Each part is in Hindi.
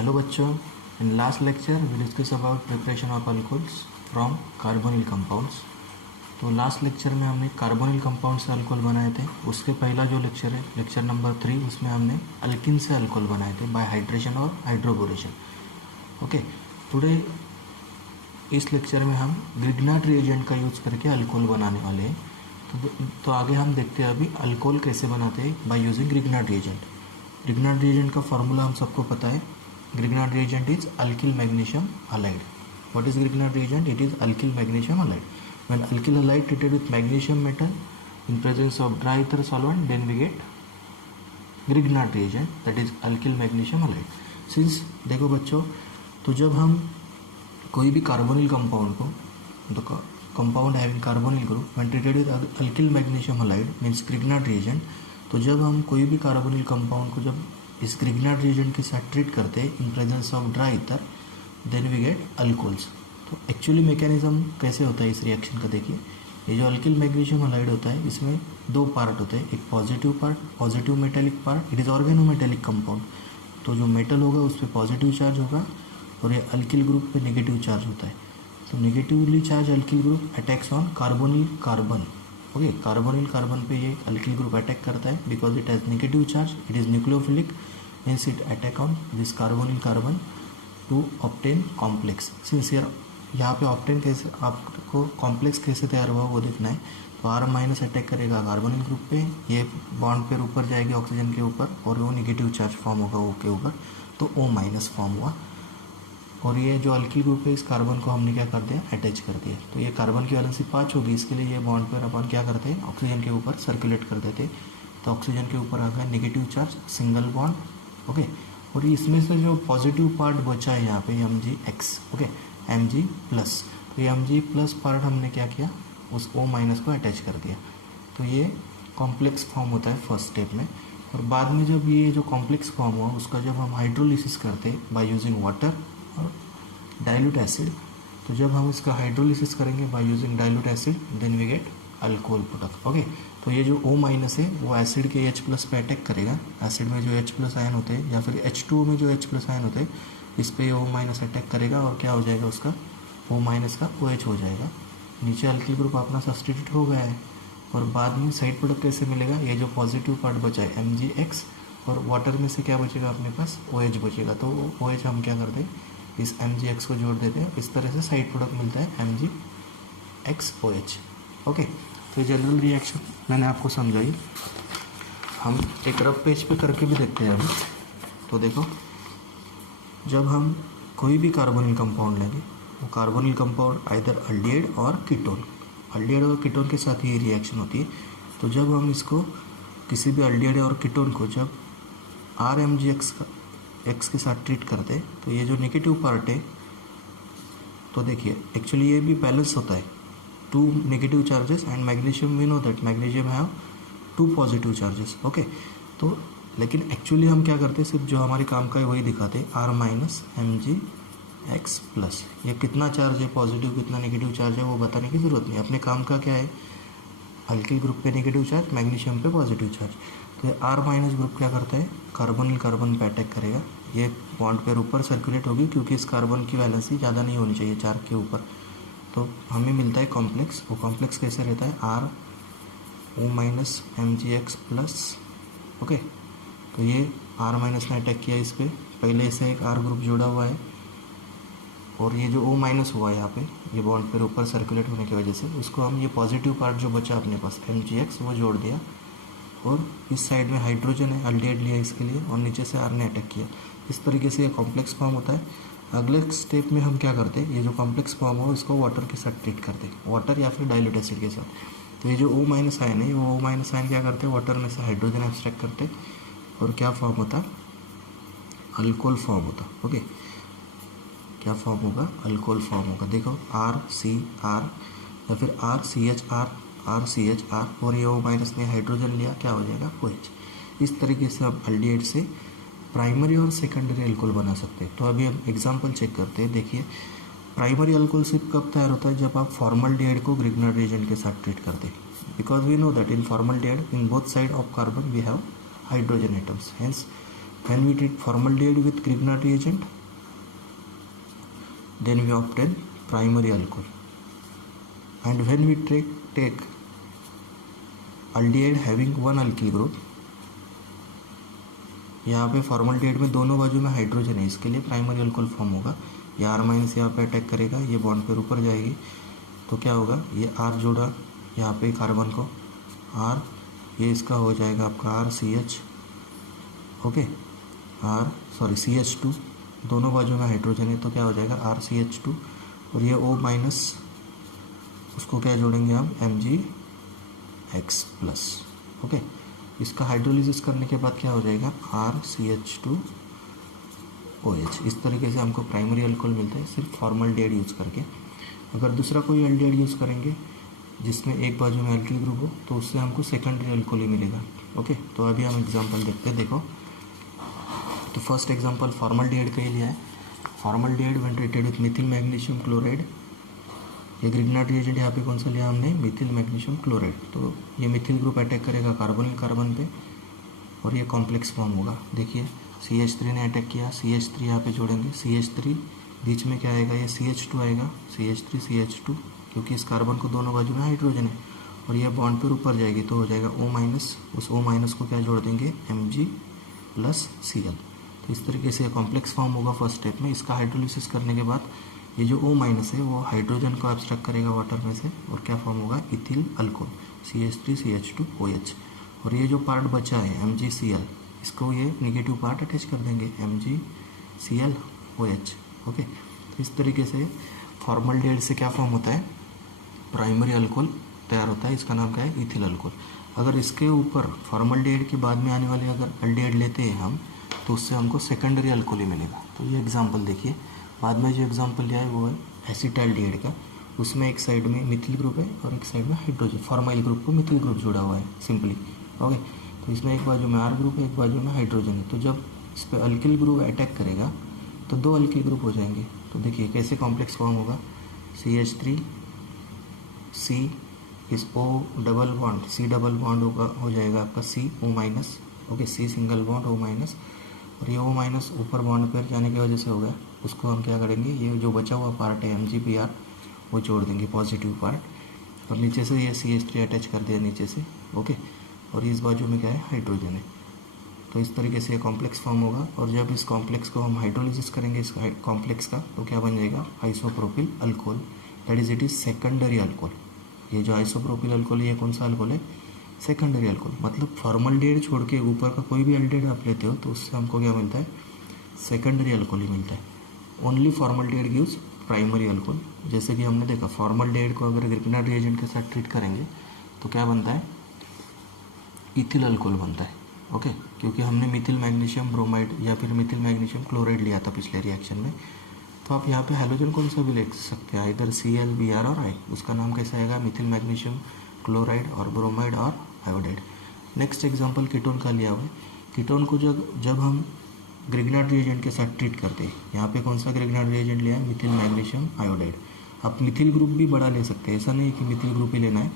Hello बच्चों, in last lecture we discussed about preparation of alcohols from carbonyl compounds। तो लास्ट लेक्चर में हमने कार्बोनिल कंपाउंड से अल्कोहल बनाए थे। उसके पहला जो लेक्चर है लेक्चर नंबर 3, उसमें हमने अल्किन से अल्कोहल बनाए थे बाय हाइड्रेशन और हाइड्रोबोरेशन। ओके, टुडे इस लेक्चर में हम ग्रिग्नार्ड रिएजेंट का यूज़ करके अल्कोहल बनाने वाले हैं। तो आगे हम देखते हैं अभी अल्कोहल कैसे बनाते हैं by using Grignard reagent. Grignard reagent का फॉर्मूला हम सबको पता है। Grignard reagent is alkyl magnesium halide. What is Grignard reagent? It is alkyl magnesium halide. When alkyl halide treated with magnesium metal in presence of dry ether solvent, then we get Grignard reagent, that is alkyl magnesium halide. Since देखो बच्चों, तो जब हम कोई भी कार्बोनिल कंपाउंड को, तो compound having carbonyl group when treated with alkyl magnesium halide means Grignard reagent, तो जब हम कोई भी कार्बोनिल कंपाउंड को जब इस ग्रिग्नार्ड रिएजेंट के साथ ट्रीट करते हैं in presence of dry ether, then we get alcohols. तो एक्चुअली मैकेनिज्म कैसे होता है इस रिएक्शन का देखिए। ये जो अल्किल मैग्नीशियम हाइड्राइड होता है इसमें दो पार्ट होते हैं, एक positive part, positive metallic part, it is organometallic compound. तो जो मेटल होगा उस पर पॉजिटिव चार्ज होगा और ये अल्किल ग्रुप पे नेगेटिव चार्ज होता है। तो negatively charge alkyl group attacks on carbonyl carbon. Okay, carbonyl carbon पे ये अल्किल ग्रुप अटैक करता है because it has negative charge, it is nucleophilic, means it attack on this carbonyl carbon to obtain complex. Since यहाँ पे ऑब्टेन कैसे, आपको कॉम्प्लेक्स कैसे तैयार हुआ वो देखना है। तो आर माइनस अटैक करेगा कार्बोनिल ग्रुप पे, ये बॉन्ड पे ऊपर जाएगी ऑक्सीजन के ऊपर और वो नेगेटिव चार्ज फॉर्म होगा ओ के ऊपर, तो ओ माइनस फॉर्म हुआ। और ये जो अल्किल ग्रुप है इस कार्बन को हमने क्या कर दिया, अटैच कर दिया। तो ये कार्बन की वैलेंसी 5 होगी, इसके लिए ये बॉन्ड पर अपन क्या करते हैं, ऑक्सीजन के ऊपर सर्कुलेट कर देते। तो ऑक्सीजन के ऊपर आ गया negative charge, single bond. Okay, और इसमें से जो पॉजिटिव पार्ट बचा है यहाँ पे Mg(X), ओके, Mg+। तो ये Mg+ पार्ट हमने क्या किया, उस O- को अटैच कर दिया। तो ये कॉम्प्लेक्स फॉर्म होता है फर्स्ट स्टेप में। और बाद में जब ये जो कॉम्प्लेक्स फॉर्म हुआ उसका जब हम हाइड्रोलिसिस करते बाय यूजिंग वाटर और डाइल्यूट एसिड, तो जब हम इसका हाइड्रोलिसिस करेंगे by using dilute acid, then we get alcohol product. Okay, तो ये जो O- है वो एसिड के H+ पे अटैक करेगा। एसिड में जो H+ आयन होते हैं या फिर H2O में जो H+ आयन होते हैं इस पे O- अटैक करेगा और क्या हो जाएगा, उसका O- का OH हो जाएगा। नीचे अल्किल ग्रुप अपना सब्स्टिट्यूट हो गया है। और बाद में साइड प्रोडक्ट कैसे मिलेगा, ये जो पॉजिटिव पार्ट बचा है Mg(X) और वाटर में से क्या बचेगा अपने पास, OH बचेगा। तो OH हम क्या करते हैं, इस Mg(X) को जोड़ देते हैं। इस तरह से साइड प्रोडक्ट मिलता है Mg(X)OH। ओके, तो जनरल रिएक्शन मैंने आपको समझाई। हम एक रफ पेज पे करके भी देखते हैं अभी। तो देखो, जब हम कोई भी कार्बोनिल कंपाउंड लेंगे वो कार्बोनिल कंपाउंड आइदर अल्डिहाइड और कीटोन, अल्डिहाइड और कीटोन के साथ ही रिएक्शन होती है। तो जब हम इसको किसी भी अल्डिहाइड और कीटोन को जब Rmg(X) के साथ ट्रीट करते हैं तो ये जो नेगेटिव पार्ट है, तो देखिए एक्चुअली ये भी बैलेंस होता है, 2 negative charges and magnesium, we know that magnesium have 2 positive charges. Okay, तो लेकिन एक्चुअली हम क्या करते हैं, सिर्फ जो हमारे काम का है वही दिखाते हैं, R-Mg(X+। ये कितना चार्ज है पॉजिटिव, कितना नेगेटिव चार्ज है वो बताने की ज़रूरत नहीं। अपने काम का क्या है, अल्किल ग्रुप पे नेगेटिव चार्ज, मैग्नीशियम पे पॉजिटिव चार्ज। तो ये R- ग्रुप क्या करता है, कार्बोनिल कार्बन पे अटैक करेगा। ये बॉन्ड पे ऊपर सर्कुलेट होगी क्योंकि इस कार्बन की वैलेंसी ज़्यादा नहीं होनी चाहिए 4 के ऊपर। तो हमें मिलता है कॉम्प्लेक्स। वो कॉम्प्लेक्स कैसे रहता है, R-O-Mg(X+। ओके, तो ये R- ने अटैक किया इस पर, पहले इसे एक R ग्रुप जोड़ा हुआ है और ये जो O- हुआ है यहाँ पे, ये बॉन्ड पर ऊपर सर्कुलेट होने की वजह से उसको हम ये पॉजिटिव पार्ट जो बचा अपने पास Mg(X) वो जोड़ दिया। और इस साइड में हाइड्रोजन है, अल्डिहाइड लिया इसके लिए, और नीचे से R ने अटैक किया। इस तरीके से ये कॉम्प्लेक्स फॉर्म होता है। अगले स्टेप में हम क्या करते हैं, ये जो कॉम्प्लेक्स फॉर्म हो इसको वाटर के साथ ट्रीट करते हैं, वाटर या फिर डाइल्यूट एसिड के साथ। तो ये जो O- आयन है, वो O- आयन क्या करते हैं, वाटर में से हाइड्रोजन एक्सट्रैक्ट करते हैं और क्या फॉर्म होता है, अल्कोहल फॉर्म होता। ओके, क्या फॉर्म होगा, अल्कोहल फॉर्म होगा। देखो RCR या फिर RCHR, RCHR, और ये O- ने हाइड्रोजन लिया, क्या हो जाएगा, OH। इस तरीके से हम अल्डिहाइड से प्राइमरी और सेकेंडरी अल्कोहल बना सकते हैं। तो अभी हम एग्जांपल चेक करते हैं। देखिए, प्राइमरी अल्कोहल सिर्फ कब तैयार होता है, जब आप फॉर्मल्डिहाइड को ग्रिग्नार्ड रिएजेंट के साथ ट्रीट करते हैं, because we know that in formaldehyde in both side of carbon we have hydrogen atoms, hence When we treat formaldehyde with Grignard reagent, then we obtain primary alcohol. And when we take aldehyde having one alkyl group, यहाँ पे फॉर्मल्डिहाइड में दोनों बाजू में हाइड्रोजन है, इसके लिए प्राइमरी अल्कोहल फॉर्म होगा। ये R माइनस यहाँ पे अटैक करेगा, ये बॉन्ड पे ऊपर जाएगी, तो क्या होगा, ये R जोड़ा यहाँ पे कार्बन को R, ये इसका हो जाएगा आपका RCH, ओके, CH2, दोनों बाजू में हाइड्रोजन है तो क्या हो जाएगा RCH2, और ये O माइनस, उसको क्या जोड़ेंगे हम MgX प्लस, ओके। इसका हाइड्रोलिसिस करने के बाद क्या हो जाएगा RCH2OH। इस तरीके से हमको प्राइमरी अल्कोहल मिलता है सिर्फ फॉर्मल्डिहाइड यूज़ करके। अगर दूसरा कोई एल्डिहाइड यूज़ करेंगे जिसमें एक बाजू में अल्किल ग्रुप हो तो उससे हमको सेकेंडरी अल्कोहल ही मिलेगा, ओके। तो अभी हम एग्जांपल देखते हैं, देखो। तो फर्स्ट एग्जांपल फॉर्मल्डिहाइड का ही लिया है। Formaldehyde when treated with Mithil magnesium chloride, ये ग्रिग्नार्ड रिएजेंट यहाँ पे कौन सा लिया हमने, मिथिल मैग्नीशियम क्लोराइड। तो ये मिथिल ग्रुप अटैक करेगा कार्बोनिल कार्बन पे और ये कॉम्प्लेक्स फॉर्म होगा। देखिए CH3 ने अटैक किया, CH3 यहाँ पे जोड़ेंगे, CH3 बीच में क्या आएगा, ये CH2 आएगा, CH3 CH2, क्योंकि इस कार्बन को दोनों बाजू में हाइड्रोजन है, और ये बॉन्ड पर ऊपर जाएगी तो हो जाएगा O माइनस, उस O माइनस को क्या जोड़ देंगे Mg प्लस Cl। तो इस तरीके से कॉम्प्लेक्स फॉर्म होगा फर्स्ट स्टेप में। इसका हाइड्रोलिसिस करने के बाद ये जो O माइनस है वो हाइड्रोजन को एब्स्ट्रैक्ट करेगा वाटर में से, और क्या फॉर्म होगा, इथिल अल्कोहल CH3 CH2OH। और ये जो पार्ट बचा है MgCl, इसको ये निगेटिव पार्ट अटैच कर देंगे MgClOH, ओके। तो इस तरीके से फॉर्मल्डिहाइड से क्या फॉर्म होता है, प्राइमरी अल्कोहल तैयार होता है, इसका नाम क्या है, इथिल अल्कोहल। अगर इसके ऊपर फॉर्मल्डिहाइड के बाद में आने वाले अगर अल्डिहाइड लेते हैं हम तो उससे हमको सेकेंडरी अल्कोहल ही मिलेगा। तो ये एग्जांपल देखिए, बाद में जो एग्जांपल लिया है वो है एसिटाल्डिहाइड का। उसमें एक साइड में मिथिल ग्रुप है और एक साइड में हाइड्रोजन, फॉर्माइल ग्रुप को मिथिल ग्रुप जुड़ा हुआ है सिंपली, ओके। तो इसमें एक बाजू में R ग्रुप है, एक बाजू में हाइड्रोजन है। तो जब इस पर अल्किल ग्रुप अटैक करेगा तो दो अल्किल ग्रुप हो जाएंगे। तो देखिए कैसे कॉम्प्लेक्स फॉर्म होगा, CH3 C इस O double bond, C double bond होगा, हो जाएगा आपका CO minus, okay, C single bond O minus, और ये O माइनस ऊपर बॉन्ड पर जाने की वजह से होगा, उसको हम क्या करेंगे, ये जो बचा हुआ पार्ट है MgPr वो जोड़ देंगे पॉजिटिव पार्ट, और नीचे से ये CH3 अटैच कर दिया नीचे से, ओके। और इस बाजू में क्या है, हाइड्रोजन है। तो इस तरीके से ये कॉम्प्लेक्स फॉर्म होगा, और जब इस कॉम्प्लेक्स को हम हाइड्रोलिसिस करेंगे इस कॉम्प्लेक्स का, तो क्या बन जाएगा, isopropyl alcohol, that is it is secondary alcohol. ये जो आइसोप्रोपिल अल्कोहल, ये कौन सा अल्कोहल है, सेकेंडरी अल्कोहल। मतलब फॉर्मल्डिहाइड छोड़ के ऊपर का कोई भी अल्डिहाइड आप लेते हो तो उससे हमको क्या मिलता है, सेकेंडरी अल्कोहल ही मिलता है। Only formaldehyde gives primary alcohol. जैसे कि हमने देखा फॉर्मल्डिहाइड को अगर ग्रिग्नार्ड रिएजेंट के साथ ट्रीट करेंगे तो क्या बनता है, इथिल अल्कोहल बनता है, ओके। क्योंकि हमने मिथिल मैग्नीशियम ब्रोमाइड या फिर मिथिल मैग्नीशियम क्लोराइड लिया था पिछले रिएक्शन में। तो आप यहाँ पे हैलोजन कौन सा भी ले सकते हैं, इधर Cl Br और I, उसका नाम कैसा आएगा, मिथिल मैग्नीशियम क्लोराइड और ब्रोमाइड और आयोडाइड। नेक्स्ट एग्जांपल कीटोन का लिया हुआ है। कीटोन को जब हम ग्रिग्नार्ड रिएजेंट के साथ ट्रीट करते हैं, यहाँ पे कौन सा ग्रिग्नार्ड रिएजेंट लिया है, मिथिल मैग्नीशियम आयोडाइड। आप मिथिल ग्रुप भी बड़ा ले सकते हैं, ऐसा नहीं कि मिथिल ग्रुप ही लेना है,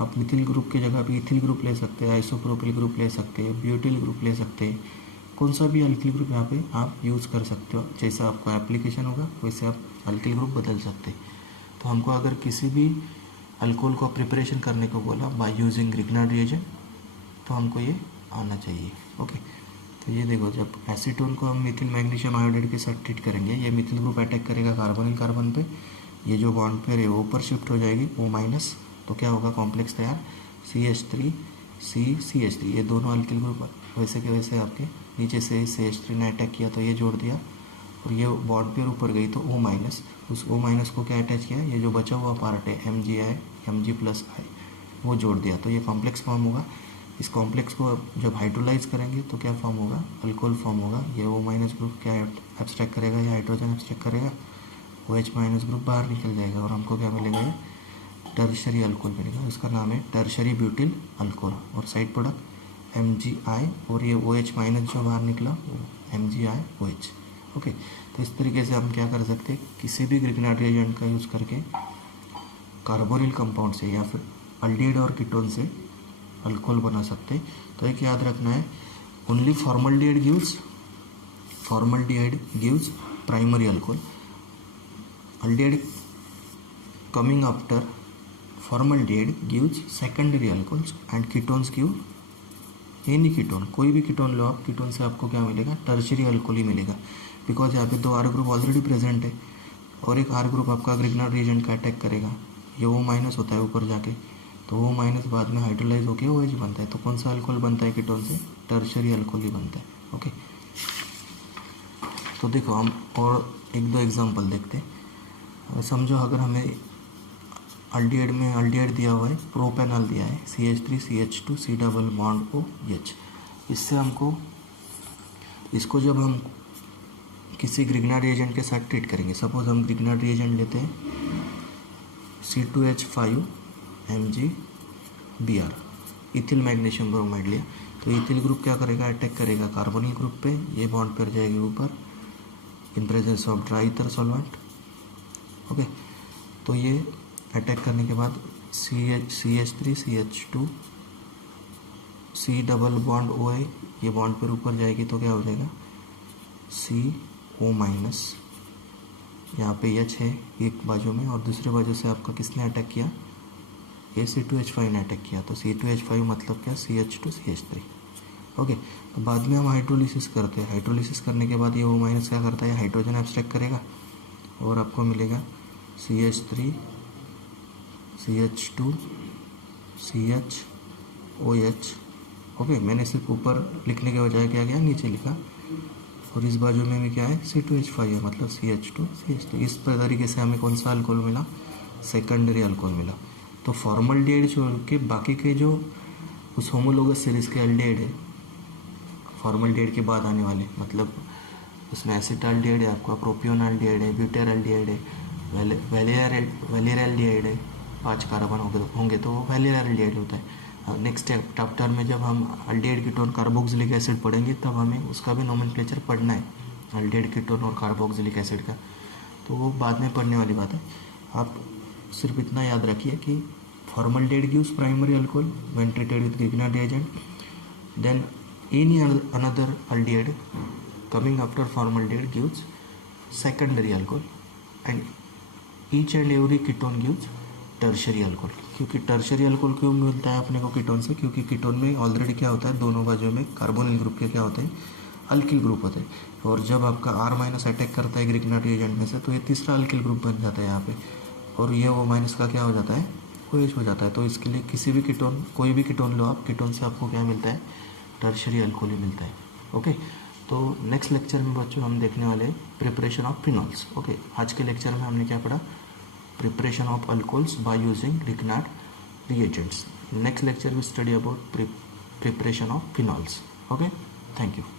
आप मिथिल ग्रुप की जगह पे इथिल ग्रुप ले सकते हैं, आइसोप्रोपिल ग्रुप ले सकते हैं, ब्यूटिल ग्रुप ले सकते हैं, कौन सा भी अल्किल ग्रुप यहाँ पे आप यूज़ कर सकते हो। जैसा आपका एप्लीकेशन होगा वैसे आप अल्किल ग्रुप बदल सकते हैं। तो हमको अगर किसी भी अल्कोहल को प्रिपरेशन करने को बोला बाय यूजिंग ग्रिग्नार्ड रिएजेंट तो हमको ये आना चाहिए, ओके। तो ये देखो, जब एसीटोन को हम मिथिल मैग्नीशियम आयोडाइड के साथ ट्रीट करेंगे, ये मिथिल ग्रुप अटैक करेगा कार्बोनिल कार्बन पे, ये जो बॉन्ड पेयर है वो ऊपर शिफ्ट हो जाएगी O माइनस, तो क्या होगा, कॉम्प्लेक्स तैयार CH3 C CH3, ये दोनों अल्किल ग्रुप वैसे के वैसे आपके नीचे से CH3 ने अटैक किया तो ये जोड़ दिया, और ये बॉन्ड पेयर ऊपर गई तो O माइनस, उस O माइनस को क्या अटैच किया, ये जो बचा हुआ पार्ट है Mg प्लस I वो जोड़ दिया, तो ये कॉम्प्लेक्स फॉर्म होगा। इस कॉम्प्लेक्स को जब हाइड्रोलाइज करेंगे तो क्या फॉर्म होगा, अल्कोहल फॉर्म होगा। ये O माइनस ग्रुप क्या एब्स्ट्रैक्ट करेगा, या हाइड्रोजन एब्स्ट्रैक्ट करेगा, OH माइनस ग्रुप बाहर निकल जाएगा, और हमको क्या मिलेगा, ये टर्शरी अल्कोहल मिलेगा। इसका नाम है टर्शरी ब्यूटिल अल्कोहल, और साइड प्रोडक्ट MgI, और ये OH माइनस जो बाहर निकला वो MgIOH, ओके। तो इस तरीके से हम क्या कर सकते हैं, किसी भी ग्रिग्नार्ड रिएजेंट का यूज़ करके कार्बोनिल कंपाउंड से या फिर अल्डिहाइड और कीटोन से अल्कोहल बना सकते हैं। तो एक याद रखना है, only formaldehyde gives formaldehyde gives primary alcohol. Aldehyde coming after formaldehyde gives secondary alcohols and ketones give any ketone. कोई भी कीटोन लो आप, कीटोन से आपको क्या मिलेगा, टर्शियरी अल्कोहल ही मिलेगा, बिकॉज यहाँ पे दो आर ग्रुप ऑलरेडी प्रेजेंट है और एक आर ग्रुप आपका ग्रिग्नार्ड रिएजेंट का अटैक करेगा, ये वो माइनस होता है ऊपर जाके, तो वो माइनस बाद में हाइड्रोलाइज होकर ओ एच बनता है, तो कौन सा अल्कोहल बनता है कीटोन से, टर्शियरी अल्कोहल ही बनता है। ओके, तो देखो हम और एक दो एग्जांपल देखते हैं। समझो अगर हमें अल्डिहाइड में अल्डिहाइड दिया हुआ है, प्रोपेनॉल दिया है, CH3CH2 C double bond OH, इससे हमको इसको जब हम किसी ग्रिग्नार्ड रिएजेंट के साथ ट्रीट करेंगे, सपोज हम ग्रिग्नार्ड रिएजेंट लेते हैं C2H5 MgBr, ethyl magnesium bromide लिया, तो इथिल ग्रुप क्या करेगा, अटैक करेगा कार्बोनिल ग्रुप पे, ये बॉन्ड पर जाएगी ऊपर इन presence of dry ether solvent. Okay, तो ये अटैक करने के बाद CH3CH2 C double bond OH, ये बॉन्ड पर ऊपर जाएगी तो क्या हो जाएगा CO माइनस, यहाँ पे H है एक बाजू में और दूसरे बाजू से आपका किसने अटैक किया, ये C2H5 ने अटैक किया, तो C2H5 मतलब क्या CH2CH3। ओके, तो बाद में हम हाइड्रोलिसिस करते हैं, हाइड्रोलिसिस करने के बाद ये O माइनस क्या करता है, हाइड्रोजन एब्स्ट्रैक्ट करेगा और आपको मिलेगा CH3 CH2 CHOH। ओके, मैंने सिर्फ ऊपर लिखने के बजाय क्या किया, नीचे लिखा, और इस बाजू में भी क्या है C2H5 है, मतलब CH2 CH3। इस तरीके से हमें कौन सा अल्कोहल मिला, सेकेंडरी अल्कोहल मिला। तो फॉर्मल्डिहाइड छोड़ के बाकी के जो उस होमोलोगस सीरीज के अल्डिहाइड है, फॉर्मल्डिहाइड के बाद आने वाले, मतलब उसमें एसिटाल्डिहाइड है आपका, प्रोपियोनाल्डिहाइड है, ब्यूटेराल्डिहाइड है, वेलेराल्डिहाइड है, 5 कार्बन होंगे तो वो वेलेराल्डिहाइड होता है। नेक्स्ट चैप्टर में जब हम अल्डिहाइड कीटोन कार्बोक्सिलिक एसिड पढ़ेंगे तब हमें उसका भी नोमेनक्लेचर पढ़ना है, अल्डिहाइड कीटोन और कार्बोक्सिलिक एसिड का, तो वो बाद में पढ़ने वाली बात है। आप सिर्फ इतना याद रखिए कि formaldehyde gives primary alcohol when treated with Grignard reagent, then any another aldehyde coming after formaldehyde gives secondary alcohol and each and every ketone gives tertiary alcohol. क्योंकि टर्शियरी अल्कोहल क्यों मिलता है अपने को कीटोन से, क्योंकि कीटोन में ऑलरेडी क्या होता है, दोनों बाजू में कार्बोनिल ग्रुप के क्या होते हैं, अल्किल ग्रुप होते हैं, और जब आपका R माइनस अटैक करता है ग्रिग्नार्ड रिएजेंट में से तो ये तीसरा अल्किल ग्रुप बन जाता है यहाँ पे, और ये वो माइनस का क्या हो जाता है, OH हो जाता है। तो इसके लिए किसी भी कीटोन, कोई भी कीटोन लो आप, कीटोन से आपको क्या मिलता है, टर्शियरी अल्कोहल ही मिलता है। ओके, तो नेक्स्ट लेक्चर में बच्चों हम देखने वाले हैं प्रिपरेशन ऑफ फिनॉल्स। ओके, आज के लेक्चर में हमने क्या पढ़ा, preparation of alcohols by using Grignard reagents. Next lecture we study about preparation of phenols. Okay, thank you.